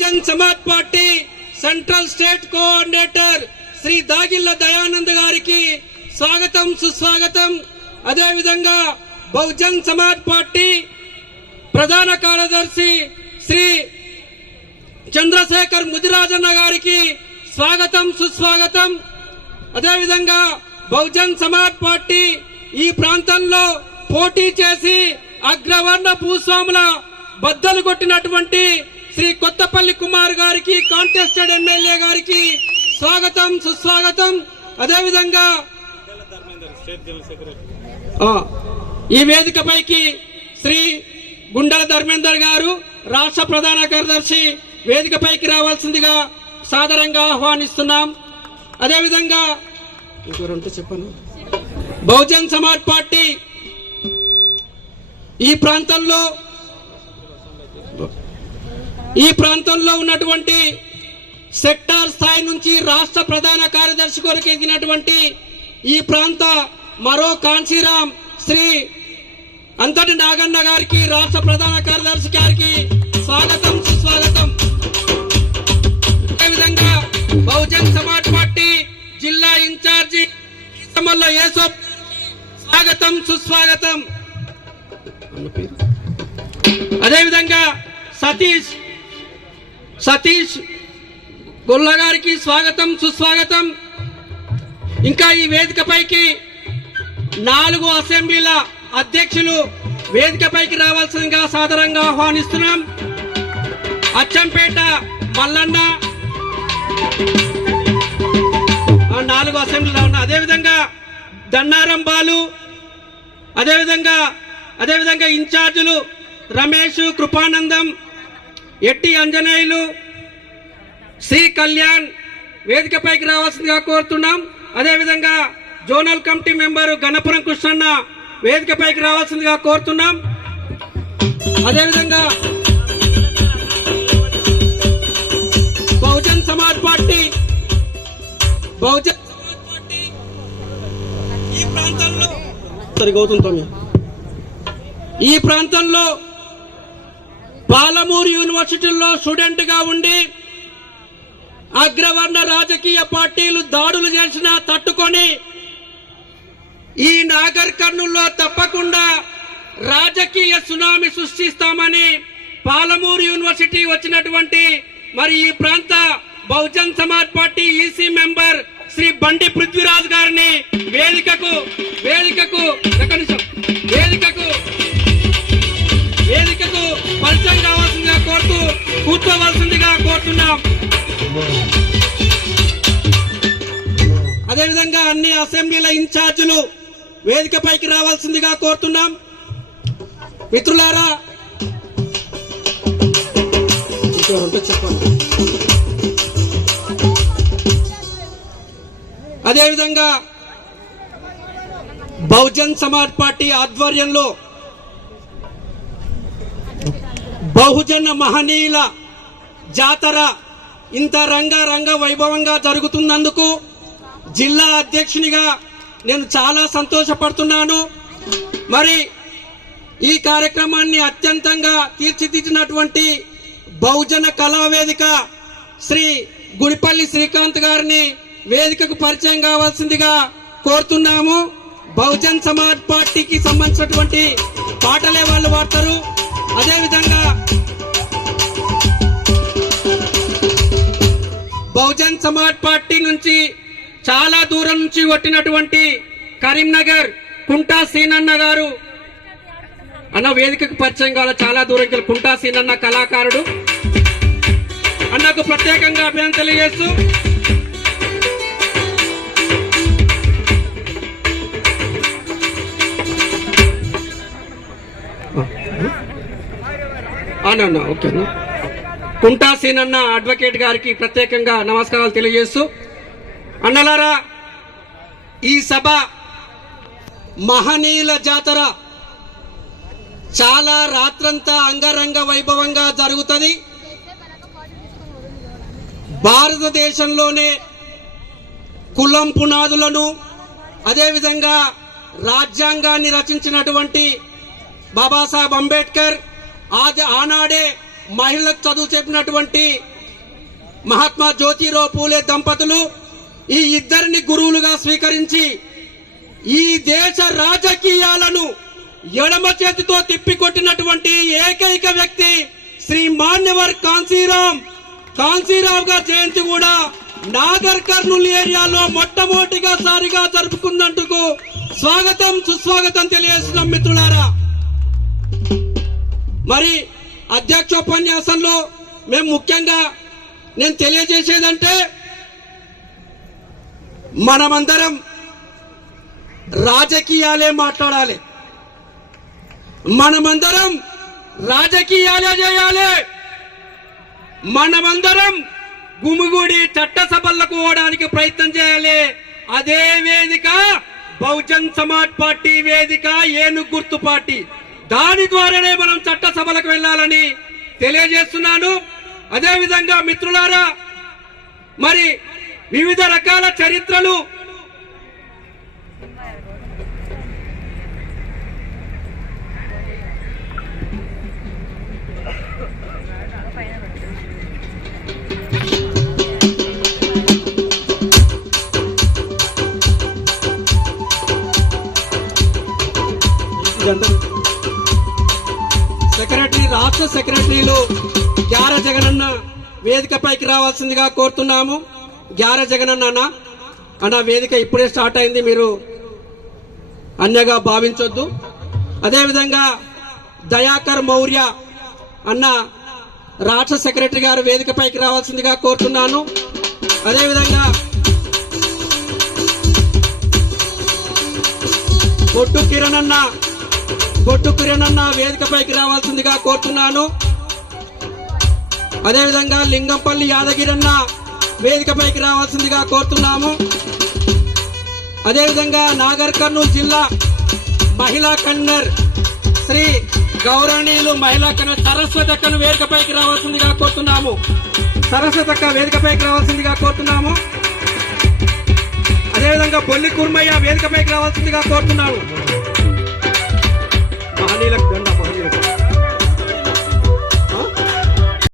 Bahujan Samaj party central state coordinator Shri Dagilla Dayanand గారికి స్వాగతం సుస్వాగతం. అదేవిధంగా బహుజన్ సమాజ్ పార్టీ ప్రధాన కార్యదర్శి శ్రీ చంద్రశేఖర్ ముదిరాజన్న గారికి స్వాగతం సుస్వాగతం. అదేవిధంగా బహుజన్ సమాజ్ పార్టీ ఈ ప్రాంతంలో పోటీ చేసి అగ్రవర్ణ భూస్వాముల బద్దలు కొట్టినటువంటి శ్రీ కొత్తపల్లి కుమార్ గారికి కాంటెస్టెడ్ ఎమ్మెల్యే గారికి స్వాగతం సుస్వాగతం. అదేవిధంగా ఈ వేదికపైకి శ్రీ గుండెల ధర్మేందర్ గారు రాష్ట్ర ప్రధాన కార్యదర్శి వేదికపైకి రావాల్సిందిగా సాదరంగా ఆహ్వానిస్తున్నాం. అదేవిధంగా ఇంకోరంటే చెప్పను బహుజన్ సమాజ్ పార్టీ ఈ ప్రాంతంలో ఈ ప్రాంతంలో ఉన్నటువంటి సెక్టార్ స్థాయి నుంచి రాష్ట్ర ప్రధాన కార్యదర్శి కొరకు ఎదిగినటువంటి ఈ ప్రాంత మరో కాంచీరాం శ్రీ అంతటి నాగన్న గారికి రాష్ట్ర ప్రధాన కార్యదర్శి గారికి స్వాగతం సుస్వాగతం. అదేవిధంగా బహుజన్ సమాజ్ పార్టీ జిల్లా ఇన్ఛార్జి స్వాగతం సుస్వాగతం. అదేవిధంగా సతీష్ సతీష్ గొల్ల గారికి స్వాగతం సుస్వాగతం. ఇంకా ఈ వేదికపైకి నాలుగు అసెంబ్లీల అధ్యక్షులు వేదికపైకి రావాల్సిందిగా సాదరంగా ఆహ్వానిస్తున్నాం. అచ్చంపేట మల్లన్న. నాలుగు అసెంబ్లీలో ఉన్న అదేవిధంగా దన్నారం బాలు అదేవిధంగా అదేవిధంగా ఇన్ఛార్జులు రమేష్ కృపానందం ఎట్టి అంజనేయులు శ్రీ కళ్యాణ్ వేదికపైకి రావాల్సిందిగా కోరుతున్నాం. అదేవిధంగా జోనల్ కమిటీ మెంబరు గణపురం కృష్ణన్న వేదికపైకి రావాల్సిందిగా కోరుతున్నాం. అదేవిధంగా బహుజన్ సమాజ్ పార్టీ బహుజన్ ఈ ప్రాంతంలో ఈ ప్రాంతంలో పాలమూరు యూనివర్సిటీలో స్టూడెంట్గా ఉండి అగ్రవర్ణ రాజకీయ పార్టీలు దాడులు చేసినా తట్టుకొని ఈ నాగర్ కర్నూల్లో తప్పకుండా రాజకీయ సునామీ సృష్టిస్తామని పాలమూరు యూనివర్సిటీ వచ్చినటువంటి మరి ఈ ప్రాంత Bahujan Samaj party EC member Shri Bandi Prithviraj గారిని వేదికకు వేదికకు తీసుకోవాల్సిందిగా కోరుతున్నాం. అదేవిధంగా అన్ని అసెంబ్లీల ఇన్ఛార్జీలు వేదికపైకి రావాల్సిందిగా కోరుతున్నాం. మిత్రులారా చెప్పండి. అదేవిధంగా బహుజన్ సమాజ్ పార్టీ ఆధ్వర్యంలో బహుజన మహనీయుల జాతర ఇంత రంగ రంగ వైభవంగా జరుగుతున్నందుకు జిల్లా అధ్యక్షునిగా నేను చాలా సంతోషపడుతున్నాను. మరి ఈ కార్యక్రమాన్ని అత్యంతంగా తీర్చిదిద్దినటువంటి బహుజన కళావేదిక శ్రీ గుడిపల్లి శ్రీకాంత్ గారిని వేదికకు పరిచయం కావాల్సిందిగా కోరుతున్నాము. బహుజన్ సమాజ్ పార్టీకి సంబంధించినటువంటి పాటలే వాళ్ళు పాడతారు. అదేవిధంగా బహుజన్ సమాజ్ పార్టీ నుంచి చాలా దూరం నుంచి కొట్టినటువంటి కరీంనగర్ కుంటా సీనన్న గారు. అన్న వేదికకు పరిచయం కావాలి? చాలా దూరం వెళ్ళి కుంటా సీనన్న కళాకారుడు. అన్నకు ప్రత్యేకంగా అభినందన తెలియజేస్తూ అన్న ఓకే అన్న. కుంటా సీనన్న అడ్వకేట్ గారికి ప్రత్యేకంగా నమస్కారాలు తెలియజేస్తూ అన్నలారా ఈ సభ మహనీయుల జాతర చాలా రాత్రంతా అంగరంగ వైభవంగా జరుగుతుంది. భారతదేశంలోనే కులం పునాదులను అదేవిధంగా రాజ్యాంగాన్ని రచించినటువంటి బాబాసాహెబ్ అంబేద్కర్ ఆది ఆనాడే మహిళలకు చదువు చెప్పినటువంటి మహాత్మా జ్యోతిరావు పూలే దంపతులు ఈ ఇద్దరిని గురువులుగా స్వీకరించి ఈ దేశ రాజకీయాలను ఎడమ చేతితో తిప్పికొట్టినటువంటి ఏకైక వ్యక్తి శ్రీ మాన్యవర్ కాంశీరామ్. కాంశీరావు గారి జయంతి కూడా నాగర్ కర్నూలు ఏరియాలో మొట్టమొదటిగా సారిగా జరుపుకున్నందుకు స్వాగతం సుస్వాగతం తెలియజేస్తున్నాం మిత్రులారా. మరి అధ్యక్షోపన్యాసంలో మేము ముఖ్యంగా నేను తెలియజేసేదంటే మనమందరం రాజకీయాలే మాట్లాడాలి. మనమందరం రాజకీయాలే చేయాలి. మనమందరం గుమిగూడి చట్టసభలకు పోవడానికి ప్రయత్నం చేయాలి. అదే వేదిక బహుజన్ సమాజ్ పార్టీ వేదిక ఏనుగుర్తు పార్టీ. దాని ద్వారానే మనం చట్టసభలకు వెళ్ళాలని తెలియజేస్తున్నాను. అదేవిధంగా మిత్రులారా మరి వివిధ రకాల చరిత్రలు సెక్రటరీ రాష్ట్ర సెక్రటరీలు గ్యార జగనన్న వేదికపైకి రావాల్సిందిగా కోరుతున్నాము. గ్యార జగనన్న అన్న అన్న వేదిక ఇప్పుడే స్టార్ట్ అయింది మీరు అన్యగా భావించొద్దు. అదేవిధంగా దయాకర్ మౌర్య అన్న రాష్ట్ర సెక్రటరీ గారు వేదికపైకి రావాల్సిందిగా కోరుతున్నాను. అదేవిధంగా కొట్టు కిరణ్ అన్న బొట్టు కిరణ్ వేదికపైకి రావాల్సిందిగా కోరుతున్నాను. అదేవిధంగా లింగంపల్లి యాదగిరి అన్న వేదికపైకి రావాల్సిందిగా కోరుతున్నాము. అదేవిధంగా నాగర్ కర్నూలు జిల్లా మహిళా కన్నర్ శ్రీ గౌరవనీయులు మహిళా కన్నర్ సరస్వతి అక్కను వేదికపైకి రావాల్సిందిగా కోరుతున్నాము. సరస్వతి అక్క వేదికపైకి రావాల్సిందిగా కోరుతున్నాము. అదేవిధంగా బొల్లి కుర్మయ్య వేదికపైకి రావాల్సిందిగా కోరుతున్నాము. Manila,